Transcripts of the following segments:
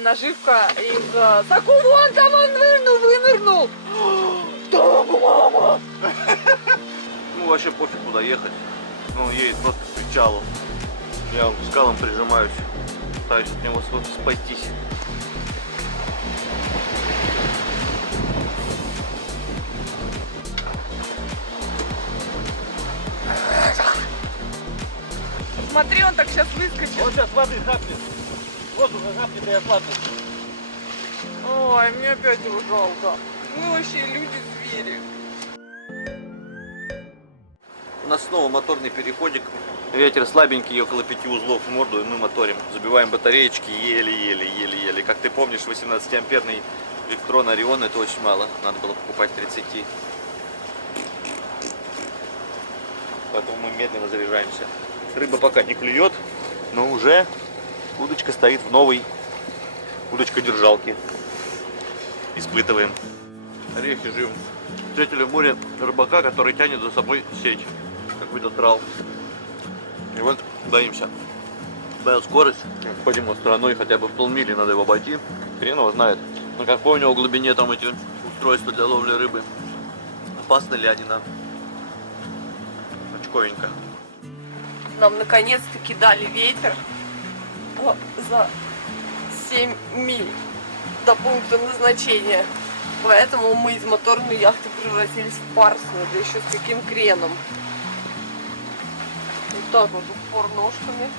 наживка из Саку, вон там он вынырнул. Да, мама! Ну вообще пофиг куда ехать. Ну, он едет просто к причалу. Я к скалам прижимаюсь, пытаюсь от него спастись. Смотри, он так сейчас выскочит. Вот сейчас смотри, хапнет. Вот уже хапнет и ослабнет. Ой, мне опять его жалко. Мы вообще люди-звери. У нас снова моторный переходик. Ветер слабенький, около 5 узлов в морду, и мы моторим. Забиваем батареечки еле-еле. Как ты помнишь, 18-амперный Victron Orion это очень мало. Надо было покупать 30. Поэтому мы медленно заряжаемся. Рыба пока не клюет, но уже удочка стоит в новой удочкодержалке. Испытываем. Орехи живем. Встретили в море рыбака, который тянет за собой сеть. Какой-то трал. И вот боимся. Добавил скорость. Ходим вот стороной, хотя бы полмили надо его обойти. Хрен его знает. На какой у него глубине там эти устройства для ловли рыбы. Опасны ли они нам? Очковенько. Нам наконец-таки дали ветер за 7 миль до пункта назначения. Поэтому мы из моторной яхты превратились в парусную, да еще с каким креном. Вот так вот упор ножками.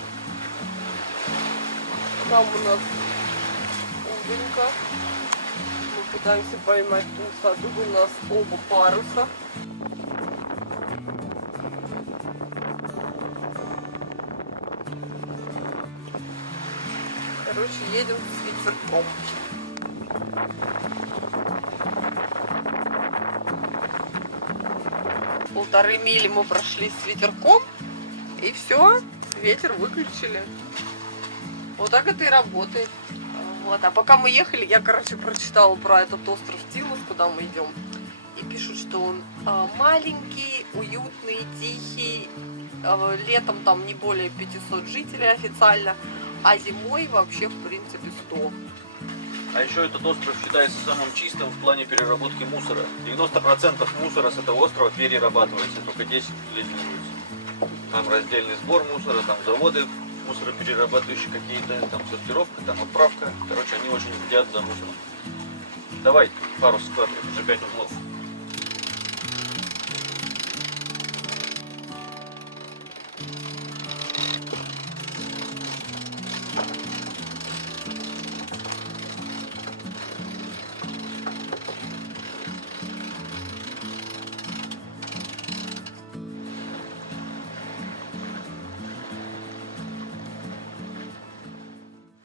Там у нас удочка. Мы пытаемся поймать ту саду. У нас оба паруса. Короче, едем с ветерком. Полторы мили мы прошли с ветерком, и все, ветер выключили. Вот так это и работает. Вот. А пока мы ехали, я, короче, прочитала про этот остров Тилос, куда мы идем. И пишут, что он маленький, уютный, тихий. Летом там не более 500 жителей официально. А зимой вообще, в принципе, 100. А еще этот остров считается самым чистым в плане переработки мусора. 90% мусора с этого острова перерабатывается, только 10 утилизируется. Там раздельный сбор мусора, там заводы мусороперерабатывающие какие-то, там сортировка, там отправка. Короче, они очень следят за мусором. Давай парус складывай, уже 5 узлов.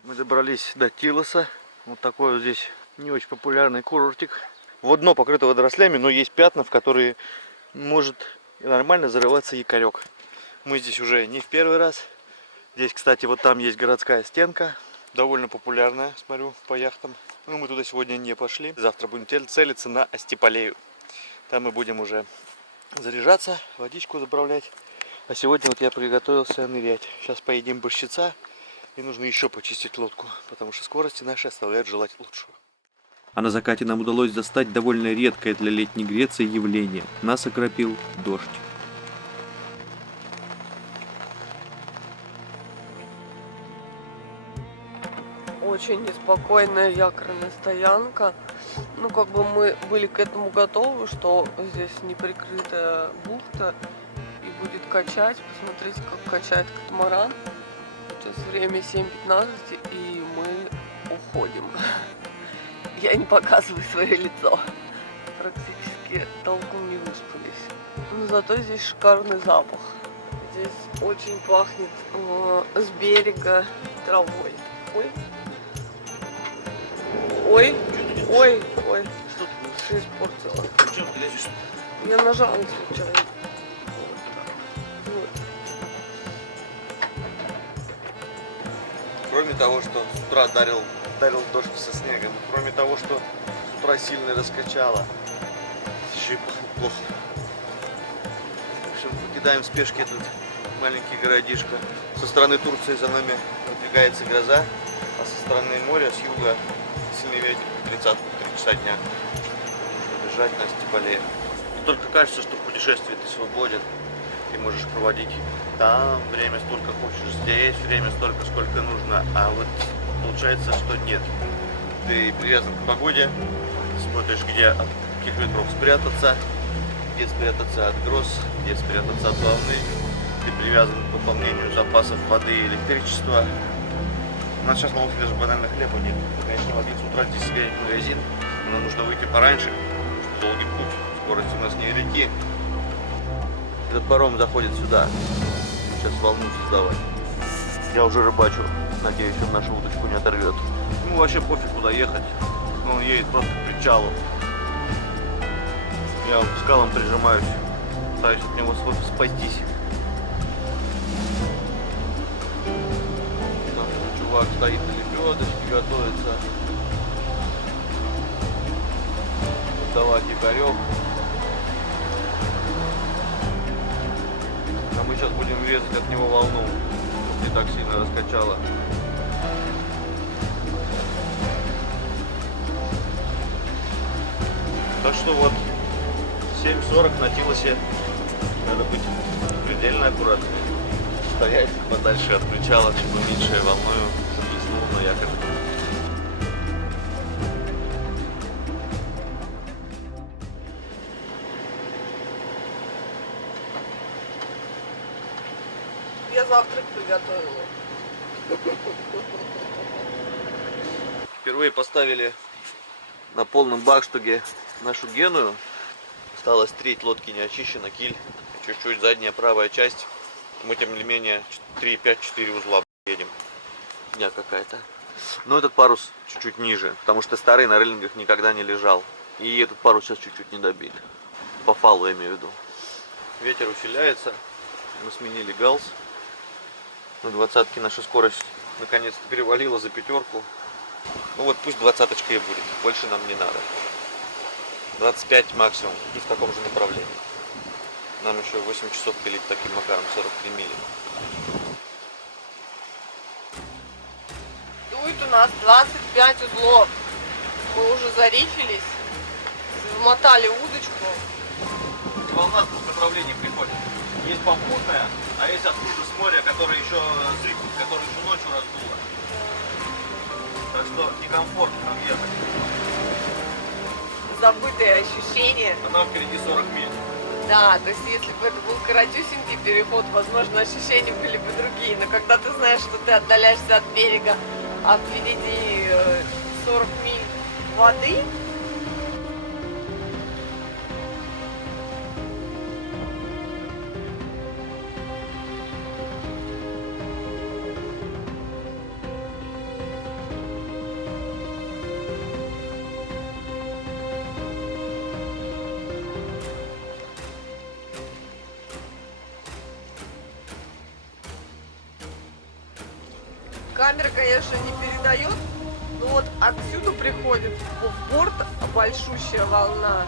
Мы добрались до Тилоса. Вот такой вот здесь не очень популярный курортик. Вот дно покрыто водорослями, но есть пятна, в которые может нормально зарываться якорек. Мы здесь уже не в первый раз. Здесь, кстати, вот там есть городская стенка. Довольно популярная, смотрю, по яхтам. Но мы туда сегодня не пошли. Завтра будем целиться на Астиполею. Там мы будем уже заряжаться, водичку заправлять. А сегодня вот я приготовился нырять. Сейчас поедим борщица. И нужно еще почистить лодку, потому что скорости наши оставляют желать лучшего. А на закате нам удалось застать довольно редкое для летней Греции явление. Нас окропил дождь. Очень неспокойная якорная стоянка. Ну, как бы мы были к этому готовы, что здесь неприкрытая бухта и будет качать. Посмотрите, как качает катамаран. Сейчас время 7:15, и мы уходим. Я не показываю свое лицо. Практически толком не выспались. Но зато здесь шикарный запах. Здесь очень пахнет с берега травой. Ой. Ой. Ой. Ой. Что ты? Все испортила. Зачем ты лезешь? Я нажала случайно. Кроме того, что с утра дарил дождь со снегом, кроме того, что с утра сильно раскачало, еще и пахнет плохо. В общем, покидаем в спешке этот маленький городишко. Со стороны Турции за нами продвигается гроза, а со стороны моря, с юга сильный ветер, 30 3 часа дня. Нужно бежать на стебале. Только кажется, что в путешествии ты свободен. Ты можешь проводить там время столько хочешь, здесь время столько, сколько нужно. А вот получается, что нет. Ты привязан к погоде, смотришь, где от каких ветров спрятаться, где спрятаться от гроз, где спрятаться от волны. Ты привязан к выполнению запасов воды и электричества. У нас сейчас на улице даже банально хлеба нет. Конечно, в 11 утра здесь сгонять в магазин, но нужно выйти пораньше, потому что долгий путь, скорость у нас невелики. Этот паром заходит сюда. Сейчас волну создавать. Я уже рыбачу. Надеюсь, он нашу удочку не оторвет. Ему вообще пофиг, куда ехать. Он едет просто к причалу. Я к скалам прижимаюсь. Пытаюсь от него спастись. Там чувак стоит на лебедочке, готовится давать якорек. А мы сейчас будем резать от него волну, чтобы не так сильно раскачало. Так что вот 7:40 на Тилосе. Надо быть предельно аккуратным. Стоять подальше от причала, чтобы меньшей волною захлестнул на якорь. Я завтрак приготовила. Впервые поставили на полном бакштуге нашу геную. Осталось треть лодки не очищена, киль, чуть-чуть задняя правая часть. Мы тем не менее 3-5-4 узла едем. Дня какая-то. Но этот парус чуть-чуть ниже, потому что старый на рейлингах никогда не лежал. И этот парус сейчас чуть-чуть не добили. По фалу я имею в виду. Ветер усиляется. Мы сменили галс. На 20-ке наша скорость наконец-то перевалила за 5. Ну вот пусть 20-очка и будет. Больше нам не надо. 25 максимум. И в таком же направлении. Нам еще 8 часов пилить таким макаром 43 мили. Дует у нас 25 узлов. Мы уже зарифились, вмотали удочку. Волна с двух направлений приходит. Есть попутная, а есть откуда с моря, которая еще зрикнет, которая еще ночью раздула. Так что некомфортно нам ехать. Забытые ощущения. А нам впереди 40 миль. Да, то есть если бы это был коротюсенький переход, возможно, ощущения были бы другие. Но когда ты знаешь, что ты отдаляешься от берега, а впереди 40 миль воды, камера, конечно, не передает, но вот отсюда приходит в борт большущая волна,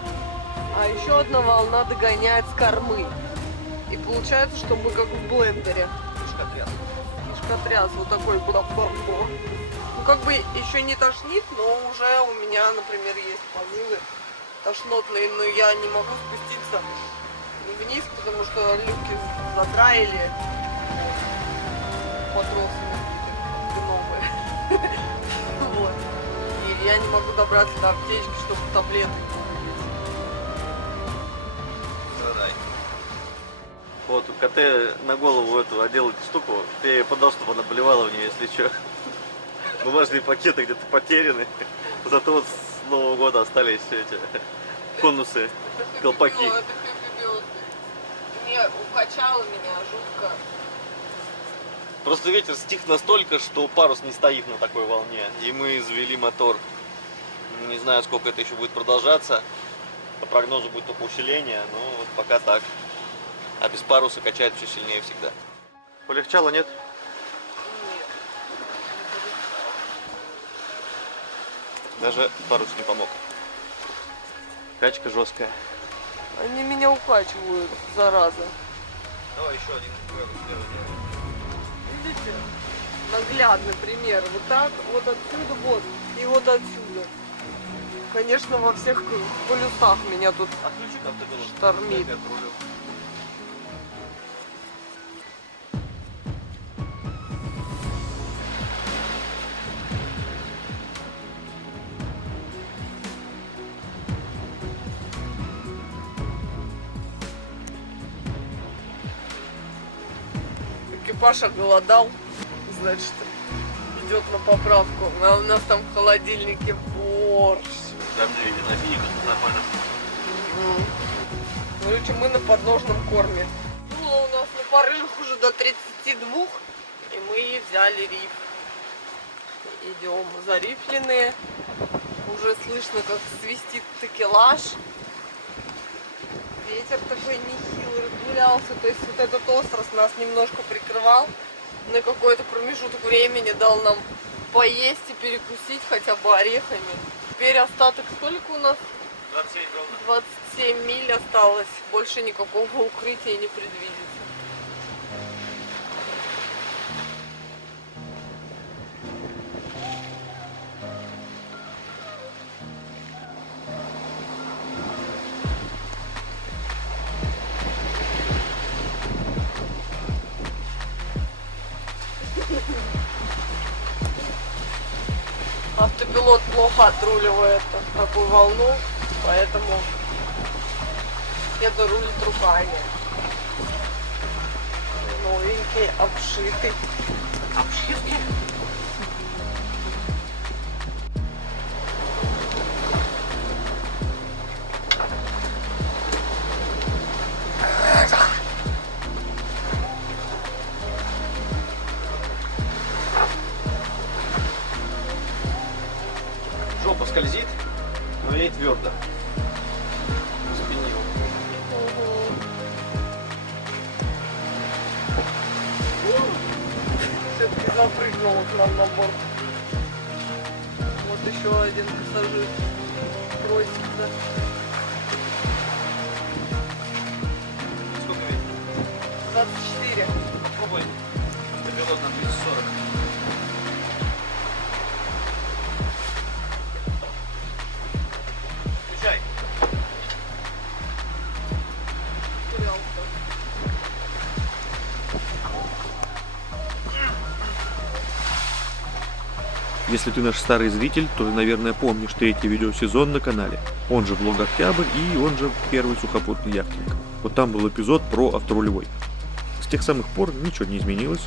а еще одна волна догоняет с кормы. И получается, что мы как в блендере. Шкотряс. Шкотряс вот такой бла-бла-бла. Ну как бы еще не тошнит, но уже у меня, например, есть позывы тошнотные, но я не могу спуститься вниз, потому что люки задраили по тросам. Вот. И я не могу добраться до аптечки, чтобы таблетки купить. Вот, у КТ на голову эту одел эту штуку, я ей подал, чтобы она блевала в нее, если что. Бумажные пакеты где-то потеряны. Зато вот с Нового года остались эти конусы, колпаки. Это пипи-пипи. Не, укачало меня жутко. Просто ветер стих настолько, что парус не стоит на такой волне. И мы завели мотор. Не знаю, сколько это еще будет продолжаться. По прогнозу будет только усиление, но вот пока так. А без паруса качает все сильнее всегда. Полегчало, нет? Нет. Даже парус не помог. Качка жесткая. Они меня укачивают, зараза. Давай еще один. Видите? наглядный пример. Вот так, вот отсюда, вот, и вот отсюда. Конечно, во всех полюсах меня тут штормит. Экипаж оголодал, значит, идет на поправку. А у нас там в холодильнике борщ. Нормально. Короче, мы на подножном корме. Было у нас на порывах уже до 32, и мы взяли риф. Идем зарифленные. Уже слышно, как свистит такелаж. Ветер такой нехилый разгулялся. То есть вот этот остров нас немножко прикрывал. На какой-то промежуток времени дал нам поесть и перекусить хотя бы орехами. Теперь остаток сколько у нас? 27 ровно. 27 миль осталось. Больше никакого укрытия не предвидится. Автопилот плохо отруливает такую волну, поэтому это рулит руками. Новенький, обшитый. Обшитый? Жопа скользит, но ей твердо. Все-таки запрыгнул к нам на борт. Вот еще один пассажир просится. Сколько ведь? 24. Попробуй. Автопилот на 240. Включай. Терялся. Если ты наш старый зритель, то, наверное, помнишь третий видеосезон на канале. Он же влог Октябрь и он же первый сухопутный яхтинг. Вот там был эпизод про авторулевой. С тех самых пор ничего не изменилось.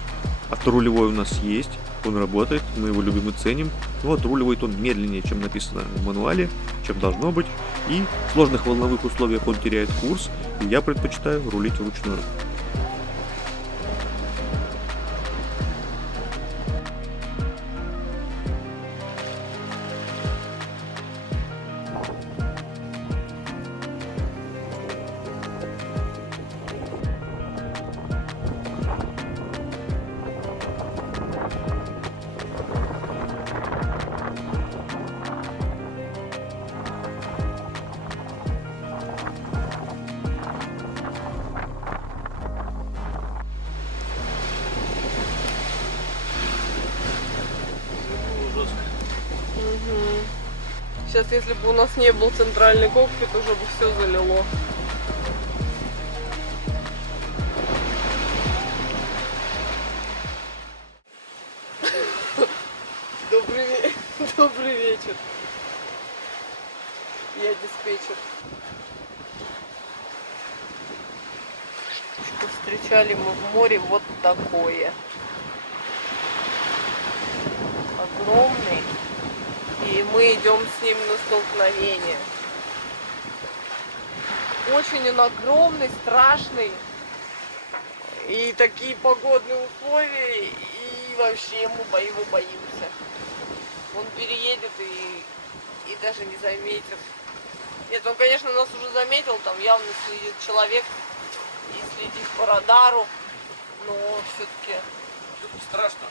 Авторулевой у нас есть, он работает, мы его любим и ценим, но отрулевает он медленнее, чем написано в мануале, чем должно быть, и в сложных волновых условиях он теряет курс, и я предпочитаю рулить вручную. Сейчас, если бы у нас не был центральный кокпит, уже бы все залило. Добрый вечер. Я диспетчер. Что встречали мы в море вот такое. Огромный. И мы идем с ним на столкновение. Очень он огромный, страшный. И такие погодные условия. И вообще мы его боимся. Он переедет и даже не заметит. Нет, он, конечно, нас уже заметил. Там явно следит человек и следит по радару. Но все-таки... Страшно.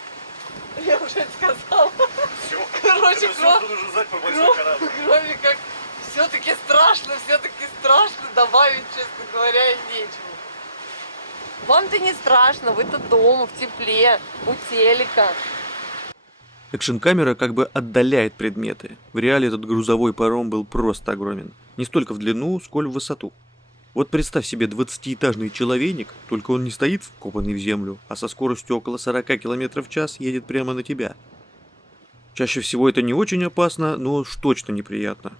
Я уже сказала. Все. Короче, нужно знать про большой корабль. кроме как все-таки страшно добавить, честно говоря, и нечего. Вам-то не страшно, вы-то дома, в тепле, у телека. Экшн-камера как бы отдаляет предметы. В реале этот грузовой паром был просто огромен. Не столько в длину, сколь в высоту. Вот представь себе 20-этажный человейник, только он не стоит вкопанный в землю, а со скоростью около 40 км в час едет прямо на тебя. Чаще всего это не очень опасно, но уж точно неприятно.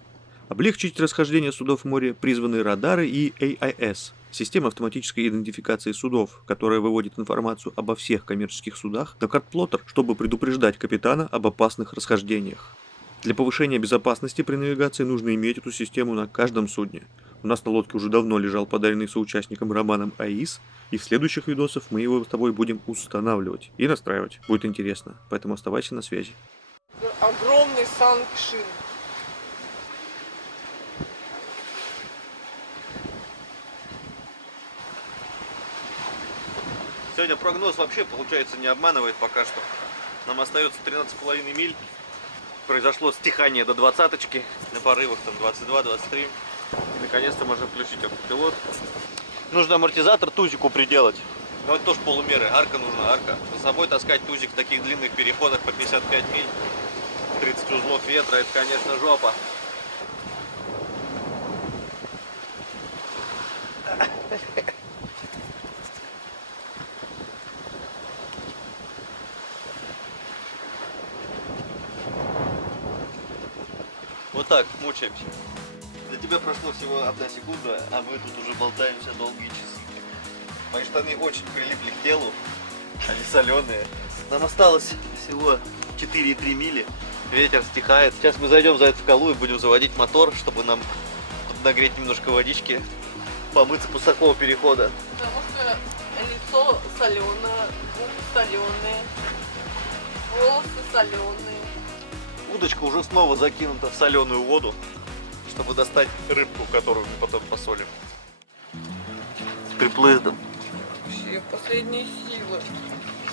Облегчить расхождение судов в море призваны радары и AIS – система автоматической идентификации судов, которая выводит информацию обо всех коммерческих судах на картплоттер, чтобы предупреждать капитана об опасных расхождениях. Для повышения безопасности при навигации нужно иметь эту систему на каждом судне. У нас на лодке уже давно лежал подаренный соучастником Романом АИС, и в следующих видосах мы его с тобой будем устанавливать и настраивать. Будет интересно, поэтому оставайся на связи. Огромный Санкшин. Сегодня прогноз вообще, получается, не обманывает пока что. Нам остается 13,5 миль. Произошло стихание до 20-очки. На порывах там 22-23. Наконец-то можно включить автопилот. Нужно амортизатор тузику приделать. Но это тоже полумеры. Арка нужна, арка. За собой таскать тузик в таких длинных переходах по 55 миль. 30 узлов ветра, это, конечно, жопа. Вот так, мучаемся. Для тебя прошло всего 1 секунда, а мы тут уже болтаемся долгие часы. Мои штаны очень прилипли к телу, они соленые. Нам осталось всего 4,3 мили, ветер стихает. Сейчас мы зайдем за эту скалу и будем заводить мотор, чтобы нам нагреть немножко водички, помыться после такого перехода. Потому что лицо соленое, губы соленые, волосы соленые. Удочка уже снова закинута в соленую воду, чтобы достать рыбку, которую мы потом посолим. С приплыздом. Вообще последние силы.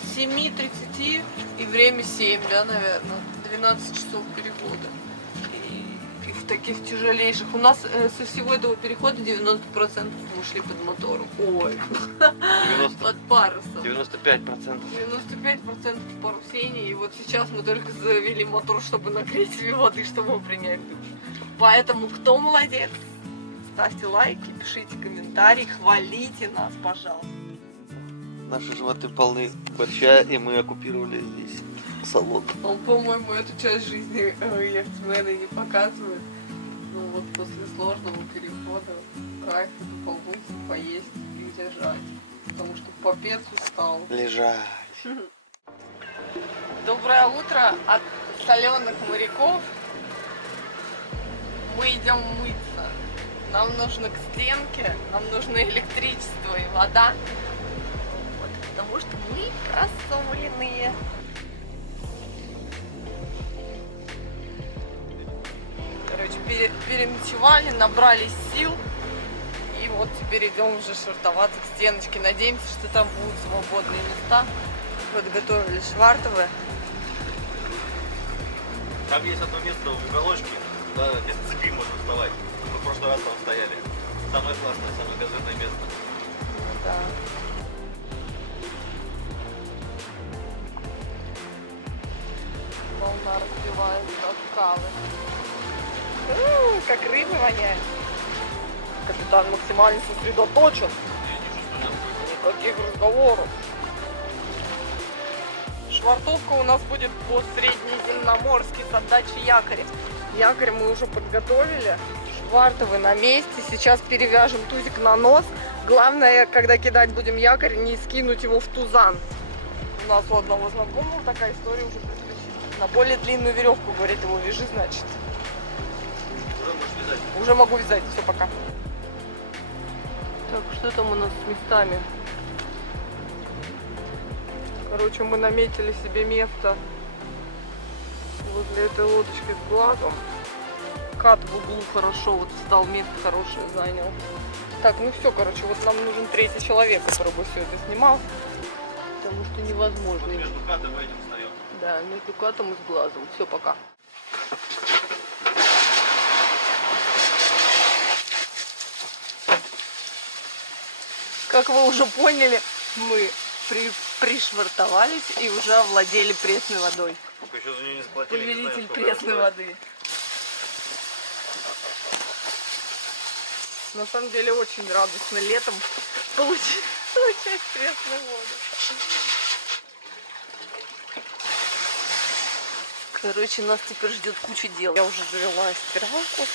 С 7:30 и время 7, да, наверное. 12 часов перехода. И в таких тяжелейших. У нас со всего этого перехода 90% мы шли под мотором. Ой. 90, Под парусом. 95%. 95% парусения. И вот сейчас мы только завели мотор, чтобы нагреть себе воды, чтобы принять душ. Поэтому кто молодец? Ставьте лайки, пишите комментарии, хвалите нас, пожалуйста. Наши животы полны борща, и мы оккупировали здесь салон. Он, по-моему, эту часть жизни яхтсмены не показывает. Ну вот после сложного перехода кайф побыть, поесть и лежать. Потому что попец устал. Лежать. Доброе утро от соленых моряков. Мы идем мыться. Нам нужно к стенке, нам нужно электричество и вода. Вот, потому что мы просоленные. Короче, переночевали, набрались сил. И вот теперь идем уже швартоваться к стеночке. Надеемся, что там будут свободные места. Подготовили швартовые. Там есть одно место в уголочке, да, без цепи можно вставать. Мы в прошлый раз там стояли. Самое классное, самое козырное место. Да. Волна разбивается от скалы. Как рыба воняет. Капитан максимально сосредоточен. Никаких разговоров. Швартовка у нас будет по среднеземноморски с отдачей якоря. Якорь мы уже подготовили. Швартовый на месте. Сейчас перевяжем тузик на нос. Главное, когда кидать будем якорь, не скинуть его в тузан. У нас у одного знакомого такая история уже приключилась. На более длинную веревку, говорит, его вяжи, значит. Уже можешь вязать. Уже могу вязать. Все, пока. Так, что там у нас с местами? Короче, мы наметили себе место возле этой лодочки с глазом. Кат в углу хорошо, вот встал, место хорошее занял. Так, ну все, короче, вот нам нужен третий человек, который бы все это снимал. Потому что невозможно. Вот между катом и этим встаем. Да, между катом и с глазом. Все, пока. Как вы уже поняли, мы пришвартовались и уже овладели пресной водой. Только еще за нее не заплатили. Повелитель пресной воды. На самом деле очень радостно летом получать пресную воду. Короче, нас теперь ждет куча дел. Я уже завела стиралку.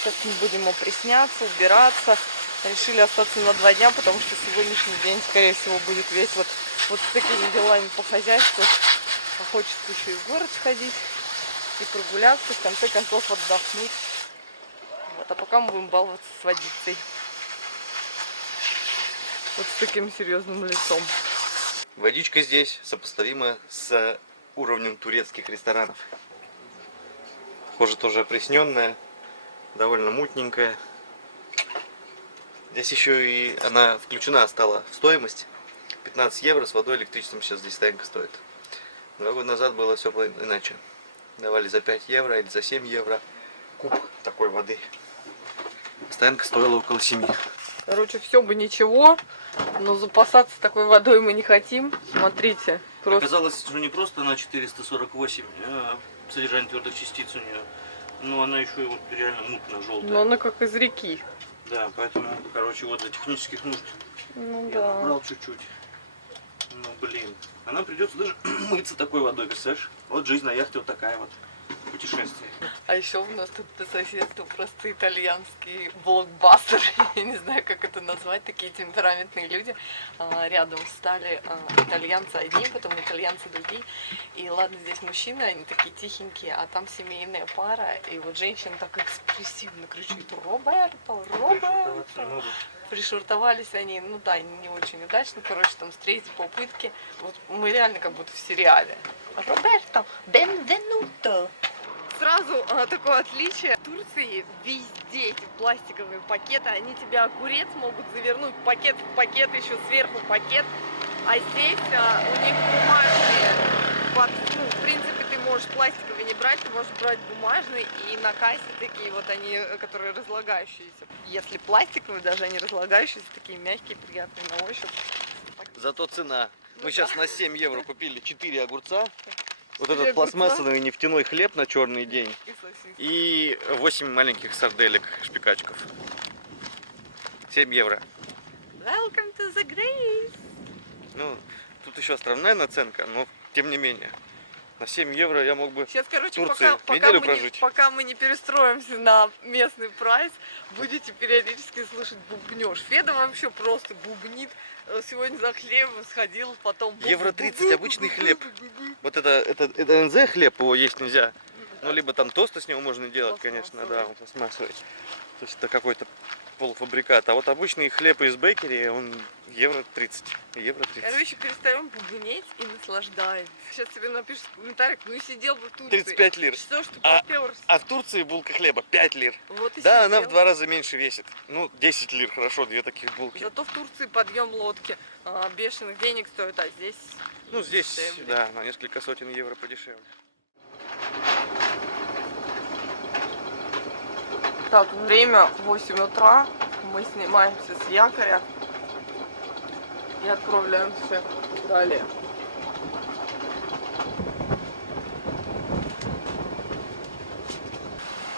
Сейчас мы будем опресняться, убираться. Решили остаться на 2 дня, потому что сегодняшний день, скорее всего, будет весь вот с такими делами по хозяйству. А хочется еще и в город сходить и прогуляться, в конце концов отдохнуть. Вот, а пока мы будем баловаться с водицей. Вот с таким серьезным лицом. Водичка здесь сопоставима с уровнем турецких ресторанов. Кожа тоже опресненная, довольно мутненькая. Здесь еще и она включена стала в стоимость. 15 евро с водой, электричеством сейчас здесь стоянка стоит. 2 года назад было все иначе. Давали за 5 евро или за 7 евро куб такой воды. Стоянка стоила около 7. Короче, все бы ничего, но запасаться такой водой мы не хотим. Смотрите. Просто... Оказалось, что не просто она 448, содержание твердых частиц у нее, но она еще и вот реально мутно-желтая. Но она как из реки. Да, поэтому, короче, вот для технических нужд Ну я да. набрал чуть-чуть. Ну блин, а нам придется даже мыться такой водой, представляешь? Вот жизнь на яхте вот такая вот. Путешествие. А еще у нас тут по соседству просто итальянский блокбастер. Я не знаю, как это назвать. Такие темпераментные люди. Рядом стали итальянцы одни, потом итальянцы другие. И ладно, здесь мужчины, они такие тихенькие, а там семейная пара. И вот женщина так экспрессивно кричит: Роберто, Роберто. Пришвартовались они, ну да, не очень удачно. Короче, там с 3-й попытки. Вот мы реально как будто в сериале. Роберто, бенвенуто. Сразу такое отличие. В Турции везде эти пластиковые пакеты, они тебя огурец могут завернуть пакет в пакет, еще сверху пакет. А здесь у них бумажные. Ну, в принципе, ты можешь пластиковые не брать, ты можешь брать бумажные. И на кассе такие вот они, которые разлагающиеся. Если пластиковые, даже они разлагающиеся, такие мягкие, приятные на ощупь. Зато цена. Мы сейчас на 7 евро купили 4 огурца. Вот 4 этот пластмассовый нефтяной хлеб на черный день. И И 8 маленьких сарделек, шпикачков. 7 евро. Welcome to the Greece. Ну, тут еще островная наценка, но тем не менее. На 7 евро я мог бы Сейчас, короче, в Турции неделю прожить. пока мы не перестроимся на местный прайс, будете периодически слышать бубнёж. Феда вообще просто бубнит. Сегодня за хлебом сходил, потом... Евро 30 обычный хлеб. Вот это НЗ хлеб, его есть нельзя. Ну, либо там тосты с него можно делать, конечно, да, вот пластмассовый. То есть это какой-то полуфабрикат. А вот обычный хлеб из бейкери, он евро 30. Евро 30. Короче, перестаем бубнеть и наслаждаемся. Сейчас тебе напишут в комментариях: ну и сидел бы в Турции. 35 лир. Что ж ты А попёрся? в Турции булка хлеба 5 лир. Вот и Да, она в сидел. 2 раза меньше весит. Ну, 10 лир, хорошо, 2 таких булки. Зато в Турции подъем лодки бешеных денег стоит, а здесь... Ну, здесь, дешевле. да, на несколько сотен евро подешевле. Так, время 8 утра. Мы снимаемся с якоря и отправляемся далее.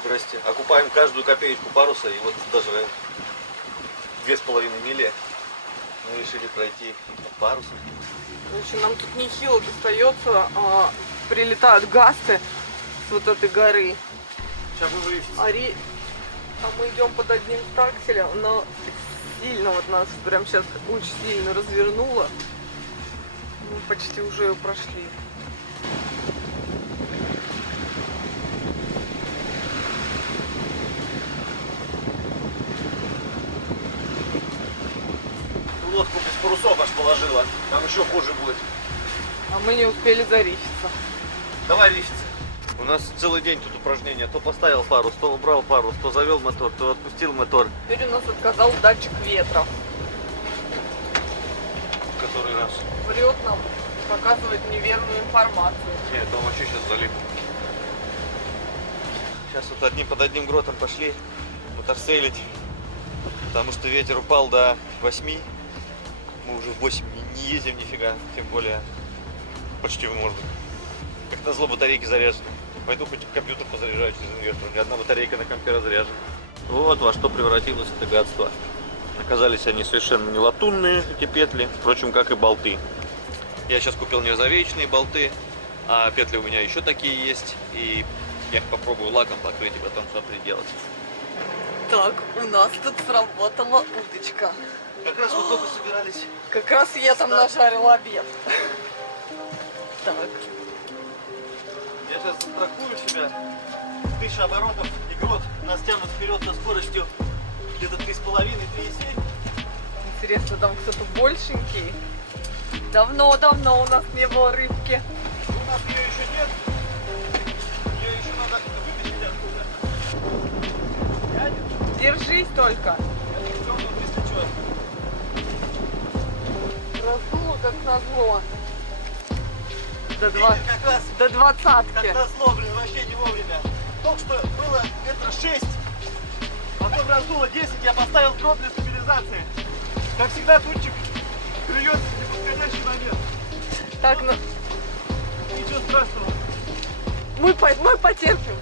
Здрасте. Окупаем каждую копеечку паруса, и вот даже 2,5 мили мы решили пройти по парусу. Короче, нам тут нехило достается. Прилетают гасты с вот этой горы. Сейчас вы выйдете. А мы идем под одним стакселем, но сильно вот нас прям сейчас очень сильно развернуло. Мы почти уже ее прошли. Лодку без парусов аж положила. Там еще хуже будет. А мы не успели зарифиться. Давай рифиться. У нас целый день тут упражнения. То поставил парус, то убрал парус, то завел мотор, то отпустил мотор. Теперь у нас отказал датчик ветра. Который раз. Врет нам, показывает неверную информацию. Нет, это вообще сейчас залип. Сейчас вот одним под одним гротом пошли моторсейлить. Потому что ветер упал до 8. Мы уже в 8 не ездим нифига. Тем более почти, может быть, как назло, батарейки заряжены. Пойду хоть компьютер позаряжаю через инвертор. Ни одна батарейка на компе разряжена. Вот во что превратилось это гадство. Оказались они совершенно не латунные, эти петли, впрочем, как и болты. Я сейчас купил нержавеечные болты, а петли у меня еще такие есть. И я их попробую лаком покрыть и потом все приделать. Так, у нас тут сработала удочка. Как раз мы только собирались. Как раз я там нажарила обед. Так. Я сейчас застрахую себя. 1000 оборотов и грот нас тянут вперед со скоростью где-то 3,5-3,7. Интересно, там кто-то большенький? Давно-давно у нас не было рыбки. У нас ее еще нет. Ее еще надо вытащить оттуда. Держись только. Все тут, если что. Раздуло как назло. До Видите, как раз, до двадцатки. как назло, блин, вообще не вовремя. Только что было метра 6, потом раздуло 10, я поставил грот для стабилизации. Как всегда, тутчик клюет в неподходящий момент. Так, ну, Ничего страшного. мы потерпим.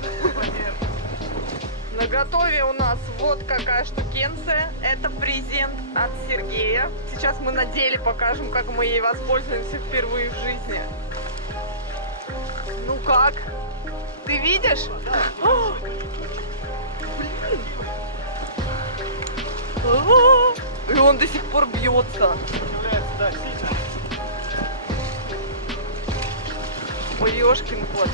На готове у нас вот какая штукенция. Это презент от Сергея. Сейчас мы на деле покажем, как мы ей воспользуемся впервые в жизни. Ну как? Ты видишь? О! Блин! О! И он до сих пор бьется. Является, да, сильно. Ой, ёшкин кот.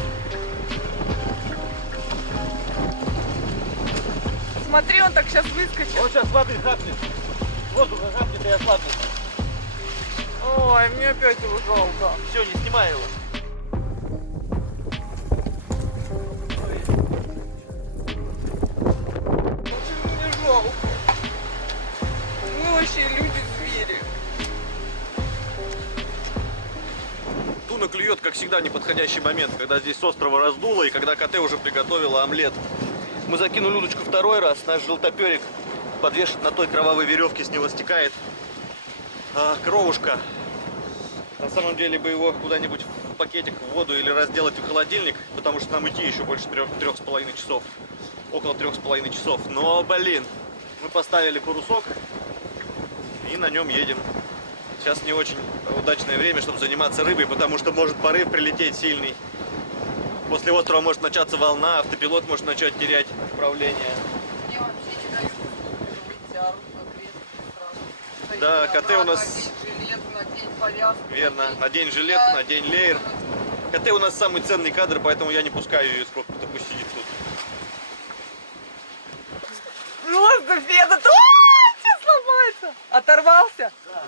Смотри, он так сейчас выскочит. Он сейчас воды хапнет. Воздух хапнет и ослабнет. Ой, мне опять его жалко. Все, не снимай его. Почему мне жалко? Мы вообще люди-звери. Туна клюет, как всегда, в неподходящий момент, когда здесь с острова раздуло и когда КТ уже приготовила омлет. Мы закинули удочку второй раз, наш желтоперик подвешен на той кровавой веревке, с него стекает кровушка. На самом деле бы его куда-нибудь в пакетик, в воду или разделать в холодильник, потому что нам идти еще больше 3,5 часов, около 3,5 часов. Но, блин, мы поставили парусок и на нем едем. Сейчас не очень удачное время, чтобы заниматься рыбой, потому что может порыв прилететь сильный. После острова может начаться волна, автопилот может начать терять управление. Мне вообще не дают выйти, орут, агрессию сразу. Да, КТ у нас... Надень жилет, надень повязку. Верно, надень жилет, надень леер. КТ у нас самый ценный кадр, поэтому я не пускаю ее сколько пусть сидит тут. Просто Феда, сейчас сломается. Оторвался? Да.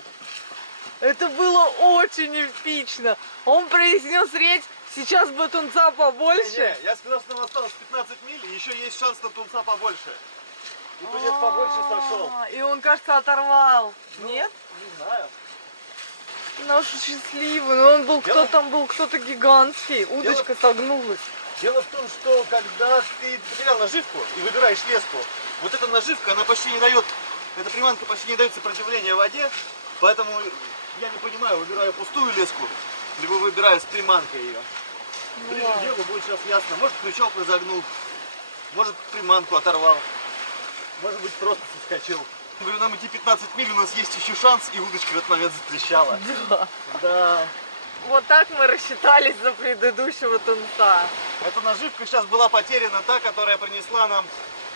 Это было очень эпично. Он произнес речь, сейчас бы тунца побольше. Я сказал, что нам осталось 15 миль, и еще есть шанс на тунца побольше. И тунец побольше сошел. И он, кажется, оторвал. Нет? Не знаю. Наш счастливый, но он был, кто там был, кто-то гигантский. Удочка согнулась. Дело в том, что когда ты потерял наживку и выбираешь леску, вот эта наживка, она почти не дает, эта приманка почти не дает сопротивления воде, поэтому я не понимаю, выбираю пустую леску, либо выбираю с приманкой ее. Ближе к делу будет сейчас ясно. Может, крючок разогнул, может, приманку оторвал, может быть, просто соскочил. Говорю, нам идти 15 миль, у нас есть еще шанс, и удочка в этот момент затрещала. Да. Да. Вот так мы рассчитались за предыдущего тунца. Эта наживка сейчас была потеряна, та, которая принесла нам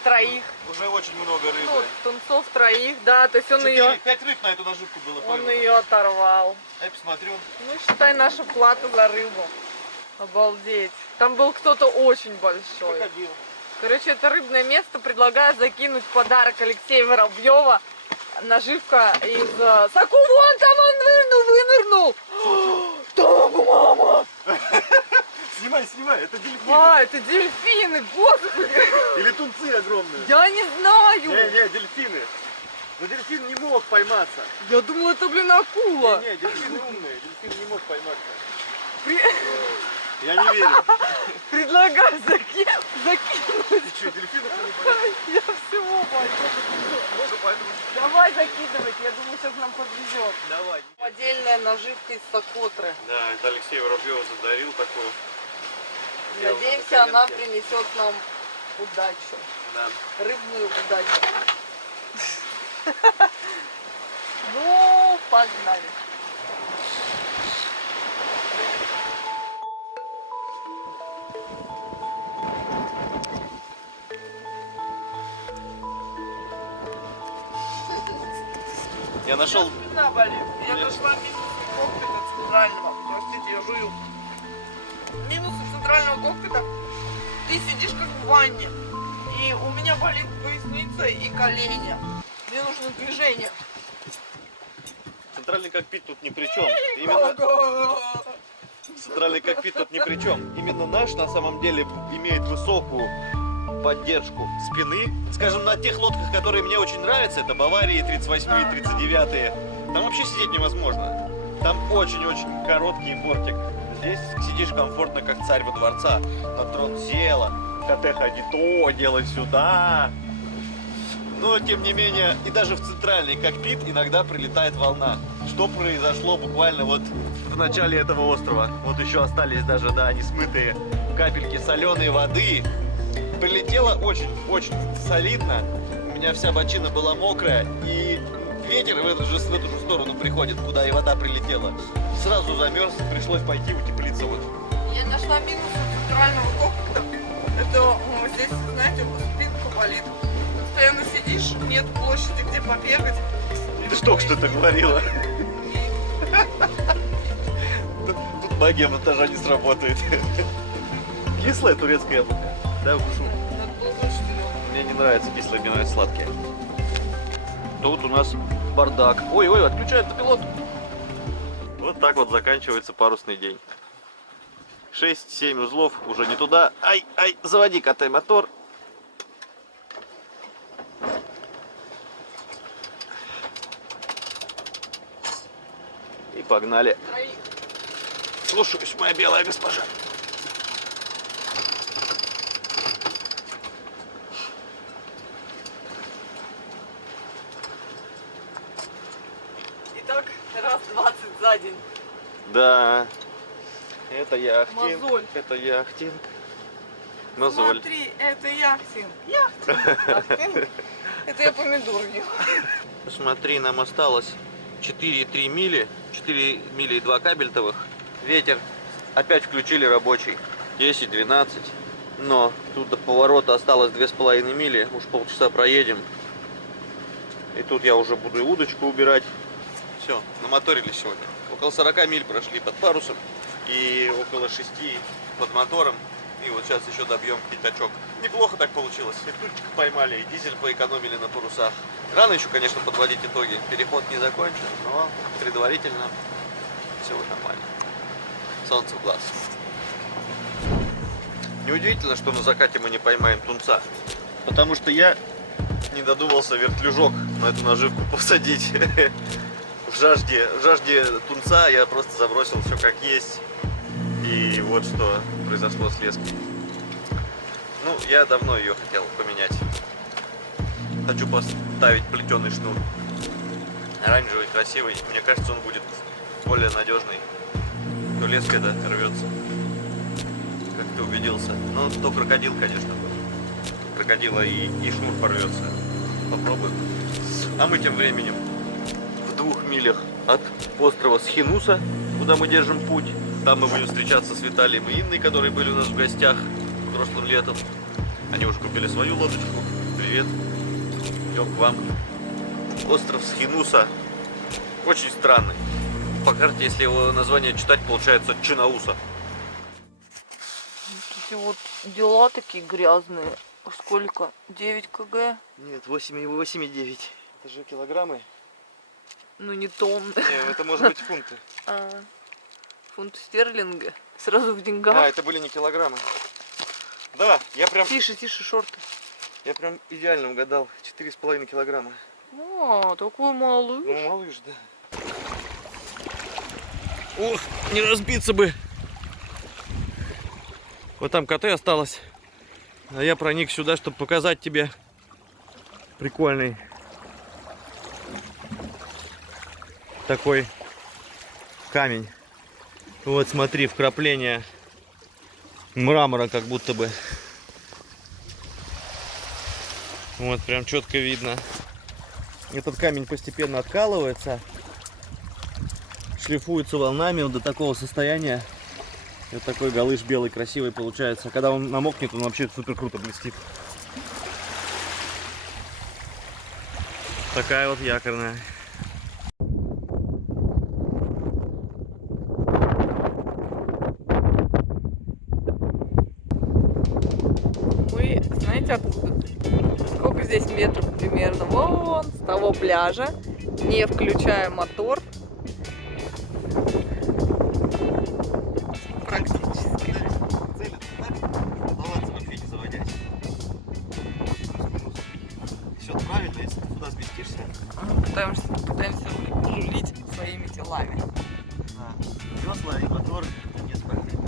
Троих. уже очень много рыбы. Ну, тунцов троих, да, то есть он ее... 5 рыб на эту наживку было. Он поймано. ее оторвал. Я посмотрю. Ну, считай, наша плата за рыбу. Обалдеть. Там был кто-то очень большой. Крокодил. Короче, это рыбное место. Предлагаю закинуть в подарок Алексея Воробьева. Наживка из... Саку, вон там он вынырнул! Там, мама! Снимай, это дельфины. А, это дельфины, господи! Или тунцы огромные. Я не знаю! Не, дельфины. Но дельфин не мог пойматься. Я думала, это, блин, акула. Не, дельфины умные, дельфин не мог пойматься. При- Я не верю. Предлагаю закинуть. Ты что, дельфинов не поймешь? Я всего боюсь. Много пойму. Давай закидывать, я думаю, сейчас нам подвезет. Давай. Отдельная наживка из сокотры. Да, это Алексей Воробьев задарил такую. Надеемся, она принесет нам удачу. Да. Рыбную удачу. Ну, погнали. Я нашел. Спина болит. Я нашла минусы кокпита центрального. Простите, я жую. Минусы центрального кокпита. Ты сидишь как в ванне. И у меня болит поясница и колени. Мне нужно движение. Центральный кокпит тут ни при чем. Именно центральный кокпит тут ни при чем. Именно наш на самом деле имеет высокую поддержку спины. Скажем, на тех лодках, которые мне очень нравятся, это Баварии 38 и 39. Там вообще сидеть невозможно. Там очень-очень короткий бортик. Здесь сидишь комфортно, как царь во дворца. На трон села, коте ходи то, делай сюда. Но, тем не менее, и даже в центральный кокпит иногда прилетает волна. Что произошло буквально вот в начале этого острова. Вот еще остались даже, да, несмытые капельки соленой воды. Прилетело очень-очень солидно. У меня вся бочина была мокрая. И ветер в эту же сторону приходит, куда и вода прилетела. Сразу замерз, пришлось пойти утеплиться вот. Я нашла минусы центрального кокпита. Это здесь, знаете, спинка болит. Постоянно сидишь, нет площади, где побегать. Ты ж только что это говорила. Тут магия монтажа не сработает. Кислое турецкое яблоко. Да, укушу. Надо было больше зеленого. Мне не нравится кислое, мне нравится сладкое. Тут у нас бардак. Ой-ой, отключают пилот. Вот так вот заканчивается парусный день. 6-7 узлов, уже не туда. Ай, заводи, катай мотор. И погнали. Слушаюсь, моя белая госпожа. Итак, раз 20 за день. Да, это яхтинг. Мозоль. Это яхтинг. Мозоль. Смотри, это яхтинг. Яхтинг. Это я помидор ел. Посмотри, нам осталось 4,3 мили. 4 мили и 2 кабельтовых. Ветер опять включили рабочий. 10-12. Но тут до поворота осталось 2,5 мили. Уж полчаса проедем. И тут я уже буду и удочку убирать. Все, намоторились сегодня. Около 40 миль прошли под парусом. И около 6 под мотором. И вот сейчас еще добьем пятачок. Неплохо так получилось. И птичек поймали, и дизель поэкономили на парусах. Рано еще, конечно, подводить итоги. Переход не закончен, но предварительно все вот нормально. Солнце в глаз. Неудивительно, что на закате мы не поймаем тунца. Потому что я не додумался вертлюжок на эту наживку посадить. В жажде тунца я просто забросил все как есть. И вот что произошло с леской. Ну, я давно ее хотел поменять. Хочу поставить плетеный шнур. Оранжевый, красивый. Мне кажется, он будет более надежный. То леска это рвется. Как ты убедился. Ну, то крокодил, конечно. Крокодила и шнур порвется. Попробуем. А мы тем временем в 2 милях от острова Схинуса, куда мы держим путь. Там мы будем встречаться с Виталием и Инной, которые были у нас в гостях прошлым летом. Они уже купили свою лодочку. Привет. Идем к вам. Остров Схинуса. Очень странный. По карте, если его название читать, получается Чинауса. Эти вот дела такие грязные. Сколько? 9 кг? Нет, 8,9. Это же килограммы. Ну не тонны. Не, это может быть фунты. Фунт стерлинга. Сразу в деньгах. А, это были не килограммы. Да, я прям Тише, шорты. Я прям идеально угадал. 4,5 килограмма. О, такой малыш. Ну, малыш, да. Ух, не разбиться бы. Вот там КТ осталось. А я проник сюда, чтобы показать тебе прикольный такой камень. Вот смотри, вкрапление мрамора как будто бы. Вот прям четко видно. Этот камень постепенно откалывается, шлифуется волнами вот до такого состояния. И вот такой галыш белый красивый получается. Когда он намокнет, он вообще супер круто блестит. Такая вот якорная. Мы, знаете, откуда? Сколько здесь метров примерно? Вон с того пляжа. Не включая мотор. Практически. Цель продаваться вообще не заводясь. Все правильно, если ты туда сместишься. Мы пытаемся жулить своими делами. Весла и мотор нет проблем.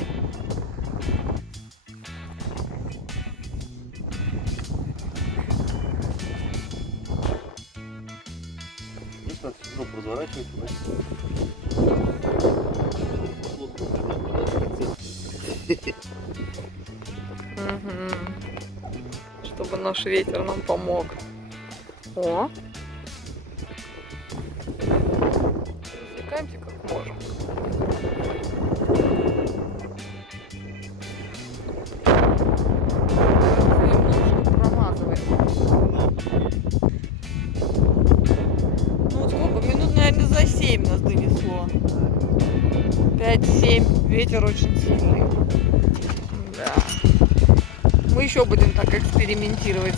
Ну что, жопу разворачивать. Чтобы наш ветер нам помог. О! Засекаемся как можем. Немножко промазывает. Ну сколько? Минут, наверное, за 7 нас донесло. 5-7. Ветер очень сильный. Да. Мы еще будем так экспериментировать.